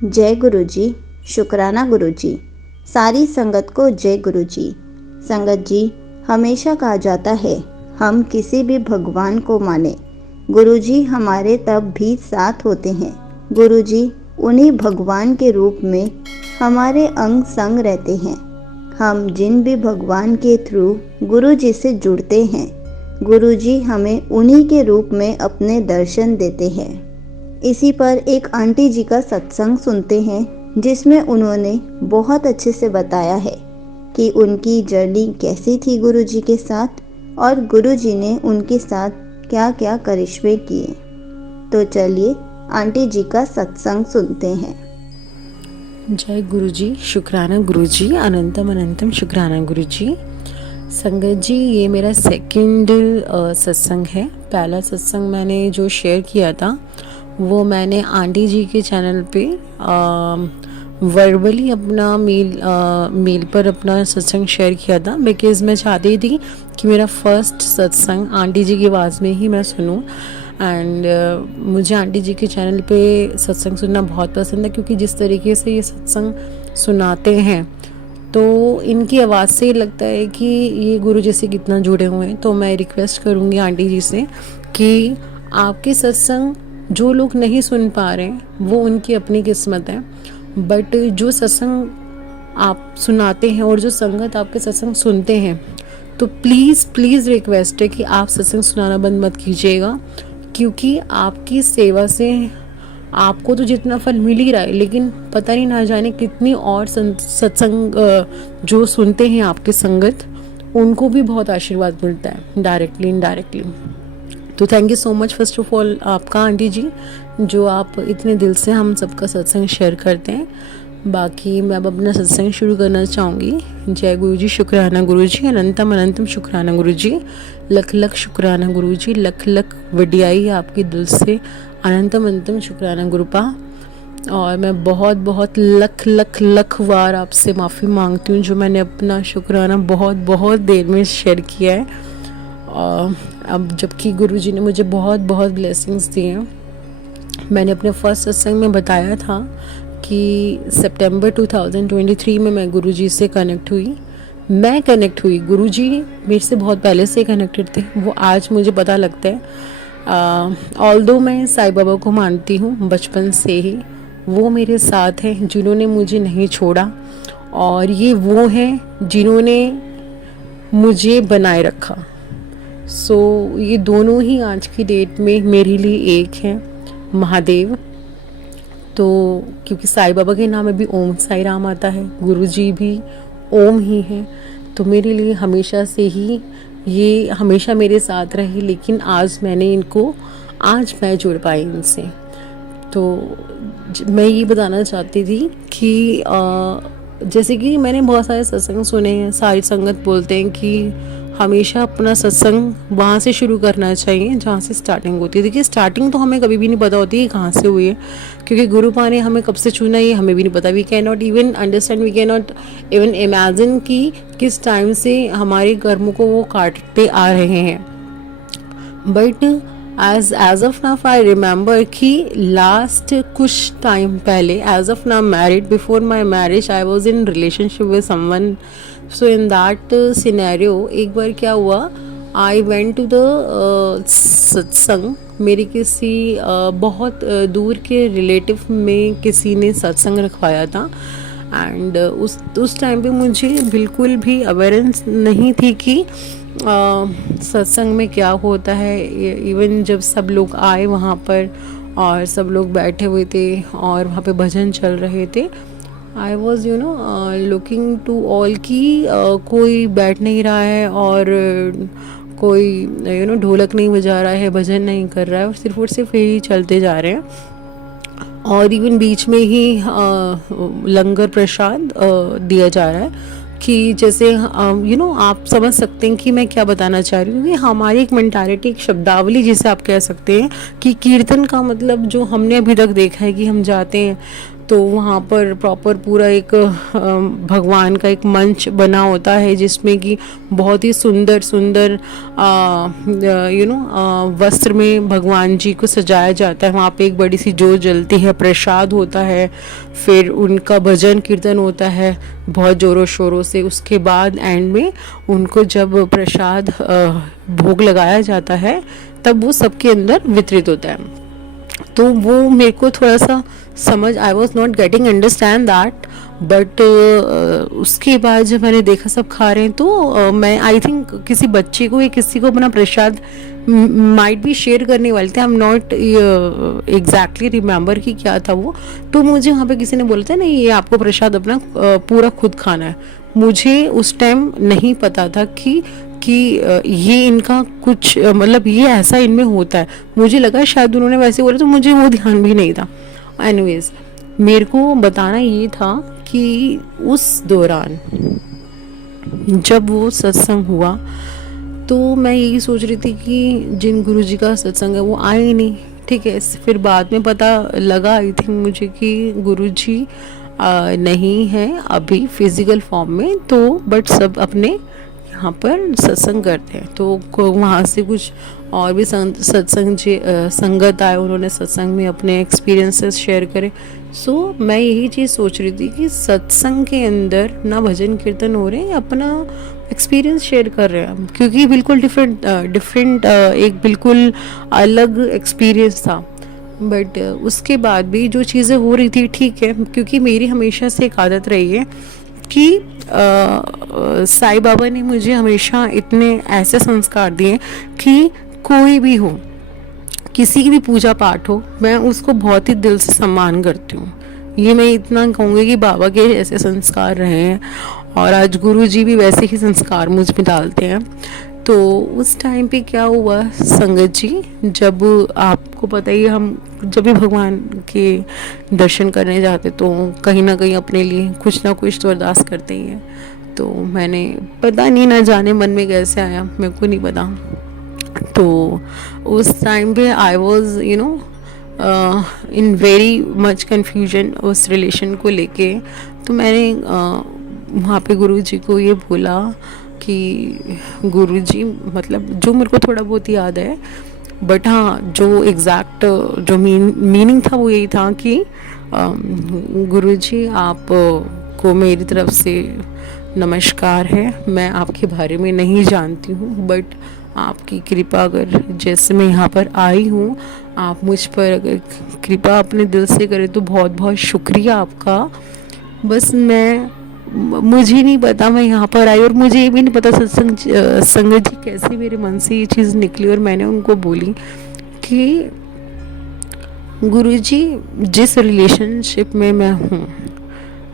जय गुरु जी। शुक्राना गुरु जी। सारी संगत को जय गुरु जी। संगत जी, हमेशा कहा जाता है हम किसी भी भगवान को माने, गुरु जी हमारे तब भी साथ होते हैं। गुरु जी उन्हीं भगवान के रूप में हमारे अंग संग रहते हैं। हम जिन भी भगवान के थ्रू गुरु जी से जुड़ते हैं, गुरु जी हमें उन्हीं के रूप में अपने दर्शन देते हैं। इसी पर एक आंटी जी का सत्संग सुनते हैं, जिसमें उन्होंने बहुत अच्छे से बताया है कि उनकी जर्नी कैसी थी गुरु जी के साथ और गुरु जी ने उनके साथ क्या क्या करिश्मे किए। तो चलिए आंटी जी का सत्संग सुनते हैं। जय गुरु जी। शुक्राना गुरु जी। अनंतम अनंतम शुक्राना गुरु जी। संगत जी, ये मेरा सेकंड सत्संग है। पहला सत्संग मैंने जो शेयर किया था वो मैंने आंटी जी के चैनल पे वर्बली अपना मेल पर अपना सत्संग शेयर किया था, बिकॉज़ मैं चाहती थी कि मेरा फर्स्ट सत्संग आंटी जी की आवाज़ में ही मैं सुनूं। एंड मुझे आंटी जी के चैनल पे सत्संग सुनना बहुत पसंद है, क्योंकि जिस तरीके से ये सत्संग सुनाते हैं तो इनकी आवाज़ से लगता है कि ये गुरु जी से कितना जुड़े हुए हैं। तो मैं रिक्वेस्ट करूँगी आंटी जी से कि आपके सत्संग जो लोग नहीं सुन पा रहे हैं वो उनकी अपनी किस्मत है, बट जो सत्संग आप सुनाते हैं और जो संगत आपके सत्संग सुनते हैं, तो प्लीज़ प्लीज़ रिक्वेस्ट है कि आप सत्संग सुनाना बंद मत कीजिएगा, क्योंकि आपकी सेवा से आपको तो जितना फल मिल ही रहा है, लेकिन पता नहीं ना जाने कितनी और सत्संग जो सुनते हैं आपके संगत, उनको भी बहुत आशीर्वाद मिलता है डायरेक्टली इनडायरेक्टली। तो thank you so much first of all आपका आंटी जी, जो आप इतने दिल से हम सबका सत्संग शेयर करते हैं। बाकी मैं अब अपना सत्संग शुरू करना चाहूँगी। जय गुरु जी। शुक्राना गुरु जी। अनंतम अनंतम शुक्राना गुरु जी। लख लख शुक्राना गुरु जी। लख लख वडियाई आपकी दिल से अनंतम अनंतम शुक्राना गुरुपा। और मैं बहुत बहुत लख लख लख बार आपसे माफ़ी मांगती हूँ जो मैंने अपना शुक्राना बहुत बहुत देर में शेयर किया है। अब जबकि गुरु जी ने मुझे बहुत बहुत ब्लेसिंग्स दिए हैं। मैंने अपने फर्स्ट सत्संग में बताया था कि सितंबर 2023 में मैं गुरु जी से कनेक्ट हुई। गुरु जी मेरे से बहुत पहले से कनेक्टेड थे, वो आज मुझे पता लगता है। ऑल्दो मैं साईं बाबा को मानती हूँ बचपन से ही, वो मेरे साथ हैं जिन्होंने मुझे नहीं छोड़ा, और ये वो हैं जिन्होंने मुझे बनाए रखा। ये दोनों ही आज की डेट में मेरे लिए एक हैं, महादेव। तो क्योंकि साईं बाबा के नाम में भी ओम साई राम आता है, गुरु जी भी ओम ही हैं, तो मेरे लिए हमेशा से ही ये हमेशा मेरे साथ रही। लेकिन आज मैं जुड़ पाई इनसे। तो मैं ये बताना चाहती थी कि जैसे कि मैंने बहुत सारे सत्संग सुने हैं, सारी संगत बोलते हैं कि हमेशा अपना सत्संग वहाँ से शुरू करना चाहिए जहाँ से स्टार्टिंग होती है। देखिए, स्टार्टिंग तो हमें कभी भी नहीं पता होती है कहाँ से हुई है, क्योंकि गुरु पा ने हमें कब से चुना ये हमें भी नहीं पता। We can not even understand, we can not even imagine कि किस टाइम से हमारे कर्मों को वो काटते आ रहे हैं। But as of now I remember कि लास्ट कुछ टाइम पहले, as of now married, before my marriage I was in relationship with someone. So in that scenario एक बार क्या हुआ, आई वेंट टू द सत्संग। मेरी किसी बहुत दूर के रिलेटिव में किसी ने सत्संग रखवाया था, एंड उस टाइम पे मुझे बिल्कुल भी अवेयरनेस नहीं थी कि सत्संग में क्या होता है। इवन जब सब लोग आए वहाँ पर और सब लोग बैठे हुए थे और वहाँ पे भजन चल रहे थे, I was looking to all कि कोई बैठ नहीं रहा है और कोई ढोलक नहीं बजा रहा है, भजन नहीं कर रहा है, और सिर्फ यही चलते जा रहे हैं। और इवन बीच में ही लंगर प्रसाद दिया जा रहा है कि जैसे आप समझ सकते हैं कि मैं क्या बताना चाह रही हूँ। कि हमारी एक मेंटालिटी, एक शब्दावली जिसे आप कह सकते हैं कि कीर्तन का मतलब जो हमने अभी तक देखा है कि हम जाते हैं तो वहाँ पर प्रॉपर पूरा एक भगवान का एक मंच बना होता है जिसमें कि बहुत ही सुंदर सुंदर वस्त्र में भगवान जी को सजाया जाता है। वहाँ पे एक बड़ी सी जोत जलती है, प्रसाद होता है, फिर उनका भजन कीर्तन होता है बहुत ज़ोरों शोरों से। उसके बाद एंड में उनको जब प्रसाद भोग लगाया जाता है तब वो सबके अंदर वितरित होता है। तो वो मेरे को थोड़ा सा समझ, I was not getting understand that, but उसके बाद जब मैंने देखा सब खा रहे हैं तो मैं आई थिंक किसी बच्चे को या किसी को अपना प्रसाद माइट भी शेयर करने वाले थे। I am not exactly remember कि क्या था वो। तो मुझे वहाँ पे किसी ने बोला था नहीं, ये आपको प्रसाद अपना पूरा खुद खाना है। मुझे उस टाइम नहीं पता था कि ये इनका कुछ मतलब ये ऐसा इनमें होता है। मुझे लगा शायद उन्होंने वैसे बोला, तो मुझे वो ध्यान भी नहीं था। एनीवेज, मेरे को बताना ये था कि उस दौरान जब वो सत्संग हुआ तो मैं यही सोच रही थी कि जिन गुरुजी का सत्संग है वो आए ही नहीं। ठीक है, फिर बाद में पता लगा आई थिंक मुझे कि गुरुजी नहीं है अभी फिजिकल फॉर्म में, तो बट सब अपने यहाँ पर सत्संग करते हैं। तो वहाँ से कुछ और भी सत्संग संगत आए, उन्होंने सत्संग में अपने एक्सपीरियंसेस शेयर करे। सो मैं यही चीज़ सोच रही थी कि सत्संग के अंदर ना भजन कीर्तन हो रहे हैं, अपना एक्सपीरियंस शेयर कर रहे हैं, क्योंकि बिल्कुल डिफरेंट एक बिल्कुल अलग एक्सपीरियंस था। बट उसके बाद भी जो चीज़ें हो रही थी ठीक है, क्योंकि मेरी हमेशा से एक आदत रही है कि साईं बाबा ने मुझे हमेशा इतने ऐसे संस्कार दिए कि कोई भी हो, किसी की भी पूजा पाठ हो, मैं उसको बहुत ही दिल से सम्मान करती हूँ। ये मैं इतना कहूँगी कि बाबा के ऐसे संस्कार रहे हैं और आज गुरु जी भी वैसे ही संस्कार मुझ में डालते हैं। तो उस टाइम पे क्या हुआ संगत जी, जब आपको पता ही, हम जब भी भगवान के दर्शन करने जाते तो कहीं ना कहीं अपने लिए कुछ ना कुछ तो अरदास करते ही हैं। तो मैंने पता नहीं ना जाने मन में कैसे आया, मेरे को नहीं पता। तो उस टाइम पे आई was in very much confusion उस रिलेशन को लेके। तो मैंने वहाँ पे गुरु जी को ये बोला कि गुरु जी, मतलब जो मेरे को थोड़ा बहुत याद है, बट हाँ जो एग्जैक्ट जो मीनिंग था वो यही था कि गुरु जी आप को मेरी तरफ से नमस्कार है। मैं आपके बारे में नहीं जानती हूँ, बट आपकी कृपा, अगर जैसे मैं यहाँ पर आई हूँ, आप मुझ पर अगर कृपा अपने दिल से करें तो बहुत बहुत शुक्रिया आपका। बस मुझे नहीं पता मैं यहाँ पर आई, और मुझे ये भी नहीं पता संगत जी कैसे मेरे मन से ये चीज़ निकली। और मैंने उनको बोली कि गुरुजी, जिस रिलेशनशिप में मैं हूँ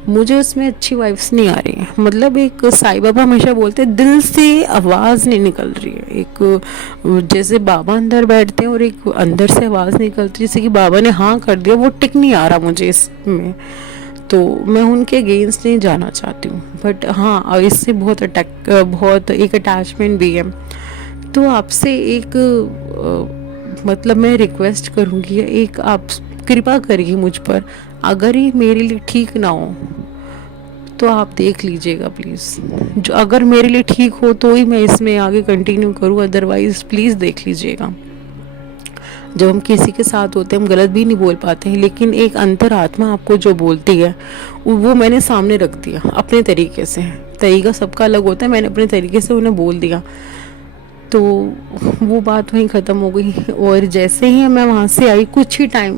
मुझे उसमें अच्छी वाइब्स नहीं आ रही है। मतलब एक साईं बाबा हमेशा बोलते हैं दिल से आवाज़ नहीं निकल रही है। एक जैसे बाबा अंदर बैठते हैं और एक अंदर से आवाज़ निकलती है, जैसे कि बाबा ने हाँ कर दिया, वो टिक नहीं आ रहा मुझे इसमें। तो मैं उनके अगेंस्ट नहीं जाना चाहती हूँ, बट हाँ इससे बहुत एक अटैचमेंट भी है। तो आपसे एक मतलब मैं रिक्वेस्ट करूँगी, एक आप कृपा करिए मुझ पर, अगर ये मेरे लिए ठीक ना हो तो आप देख लीजिएगा प्लीज़। जो अगर मेरे लिए ठीक हो तो ही मैं इसमें आगे कंटिन्यू करूँ, अदरवाइज़ प्लीज़ देख लीजिएगा। जब हम किसी के साथ होते हैं हम गलत भी नहीं बोल पाते हैं, लेकिन एक अंतरात्मा आपको जो बोलती है वो मैंने सामने रख दिया अपने तरीके से। तरीका सबका अलग होता है, मैंने अपने तरीके से उन्हें बोल दिया, तो वो बात वहीं ख़त्म हो गई। और जैसे ही मैं वहाँ से आई, कुछ ही टाइम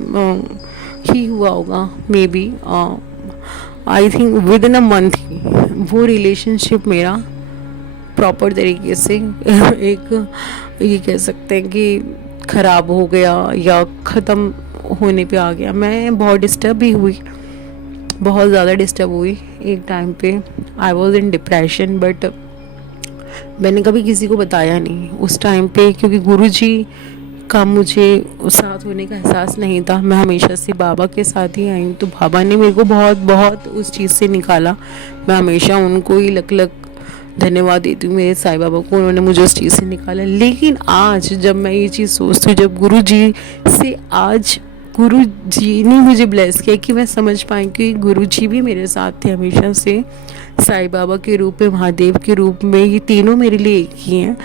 ही हुआ होगा, maybe I think within a month ही वो रिलेशनशिप मेरा प्रॉपर तरीके से एक ये कह सकते हैं कि ख़राब हो गया या ख़त्म होने पे आ गया। मैं बहुत डिस्टर्ब भी हुई, बहुत ज़्यादा डिस्टर्ब हुई एक टाइम पे। आई वॉज इन डिप्रेशन, बट मैंने कभी किसी को बताया नहीं उस टाइम पे, क्योंकि गुरुजी का मुझे साथ होने का एहसास नहीं था। मैं हमेशा से बाबा के साथ ही आई हूँ, तो बाबा ने मेरे को बहुत बहुत उस चीज़ से निकाला। मैं हमेशा उनको ही लख लख धन्यवाद देती हूँ, मेरे साईं बाबा को, उन्होंने मुझे उस चीज़ से निकाला। लेकिन आज जब मैं ये चीज़ सोचती हूँ, जब गुरु जी से आज गुरु जी ने मुझे ब्लेस किया कि मैं समझ पाई कि गुरु जी भी मेरे साथ थे हमेशा से, साईं बाबा के रूप में, महादेव के रूप में, ये तीनों मेरे लिए एक ही हैं।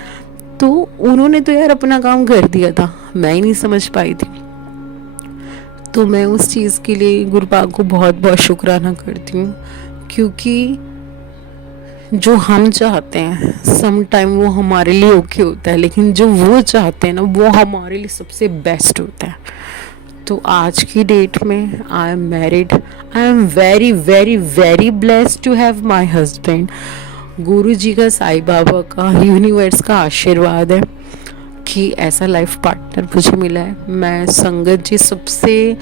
तो उन्होंने तो यार अपना काम कर दिया था, मैं ही नहीं समझ पाई थी। तो मैं उस चीज़ के लिए गुरु पाक को बहुत बहुत शुक्राना करती हूँ, क्योंकि जो हम चाहते हैं सम टाइम वो हमारे लिए ओके होता है, लेकिन जो वो चाहते हैं ना वो हमारे लिए सबसे बेस्ट होता है। तो आज की डेट में I am married, I am very very very blessed to have my husband. Guru ji का, साईं बाबा का, यूनिवर्स का आशीर्वाद है कि ऐसा लाइफ पार्टनर मुझे मिला है। मैं संगत जी सबसे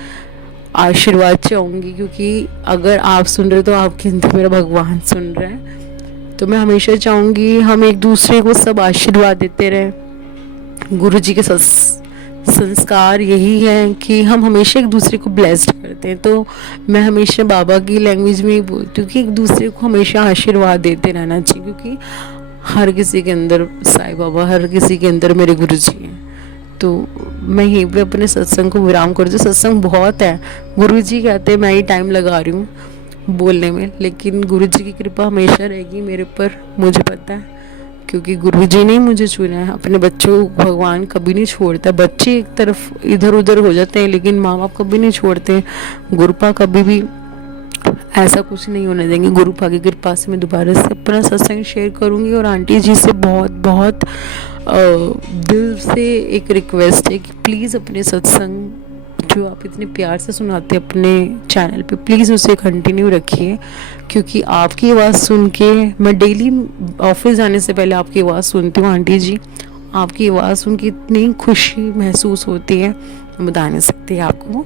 आशीर्वाद चाहूँगी, क्योंकि अगर आप सुन रहे हो तो आपके अंदर मेरा भगवान सुन रहा है। तो मैं हमेशा चाहूँगी हम एक दूसरे को सब आशीर्वाद देते रहें। गुरु जी के संस्कार यही है कि हम हमेशा एक दूसरे को ब्लेस्ड करते हैं। तो मैं हमेशा बाबा की लैंग्वेज में ही बोलती हूँ कि एक दूसरे को हमेशा आशीर्वाद देते रहना चाहिए, क्योंकि हर किसी के अंदर साईं बाबा, हर किसी के अंदर मेरे गुरु जी हैं। तो मैं यहीं पे अपने सत्संग को विराम कर दूँ। सत्संग बहुत है, गुरु जी कहते हैं मैं ही टाइम लगा रही हूँ बोलने में, लेकिन गुरु जी की कृपा हमेशा रहेगी मेरे पर, मुझे पता है, क्योंकि गुरु जी ने मुझे चुना है। अपने बच्चों को भगवान कभी नहीं छोड़ता। बच्चे एक तरफ इधर उधर हो जाते हैं, लेकिन माँ बाप कभी नहीं छोड़ते। गुरुपा कभी भी ऐसा कुछ नहीं होने देंगे। गुरुपा की कृपा से मैं दोबारा से अपना सत्संग शेयर करूँगी। और आंटी जी से बहुत बहुत दिल से एक रिक्वेस्ट है कि प्लीज़ अपने सत्संग जो आप इतने प्यार से सुनाते हैं अपने चैनल पे, प्लीज़ उसे कंटिन्यू रखिए, क्योंकि आपकी आवाज़ सुन के मैं डेली ऑफिस जाने से पहले आपकी आवाज़ सुनती हूँ। आंटी जी, आपकी आवाज़ सुन के इतनी खुशी महसूस होती है, मैं बता नहीं सकती आपको।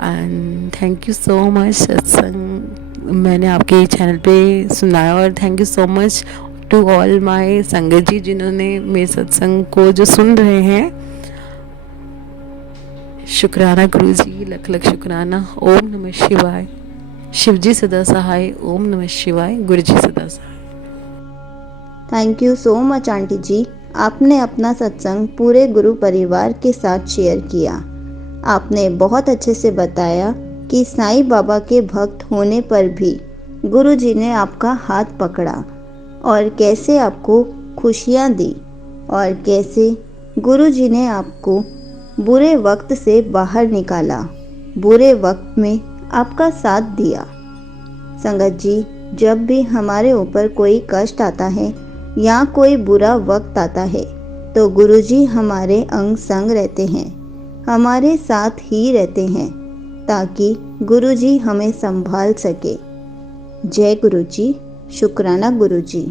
And thank you so much सत्संग मैंने आपके चैनल पे सुनाया। और thank you so much to all my संगत जी जिन्होंने मेरे सत्संग को जो सुन रहे हैं। शुक्राना गुरु जी, लख लख शुक्राना। ओम नमः शिवाय। शिव जी सदा सहाय। ओम नमः शिवाय। गुरु जी सदा सहाय। Thank you so much aunty ji, आपने अपना सत्संग पूरे गुरु परिवार के साथ शेयर किया। आपने बहुत अच्छे से बताया कि साईं बाबा के भक्त होने पर भी गुरु जी ने आपका हाथ पकड़ा और कैसे आपको खुशियाँ दी, और कैसे गुरु जी ने आपको बुरे वक्त से बाहर निकाला, बुरे वक्त में आपका साथ दिया। संगत जी, जब भी हमारे ऊपर कोई कष्ट आता है या कोई बुरा वक्त आता है तो गुरुजी हमारे अंग संग रहते हैं, हमारे साथ ही रहते हैं, ताकि गुरुजी हमें संभाल सके। जय गुरुजी। शुक्राना गुरुजी।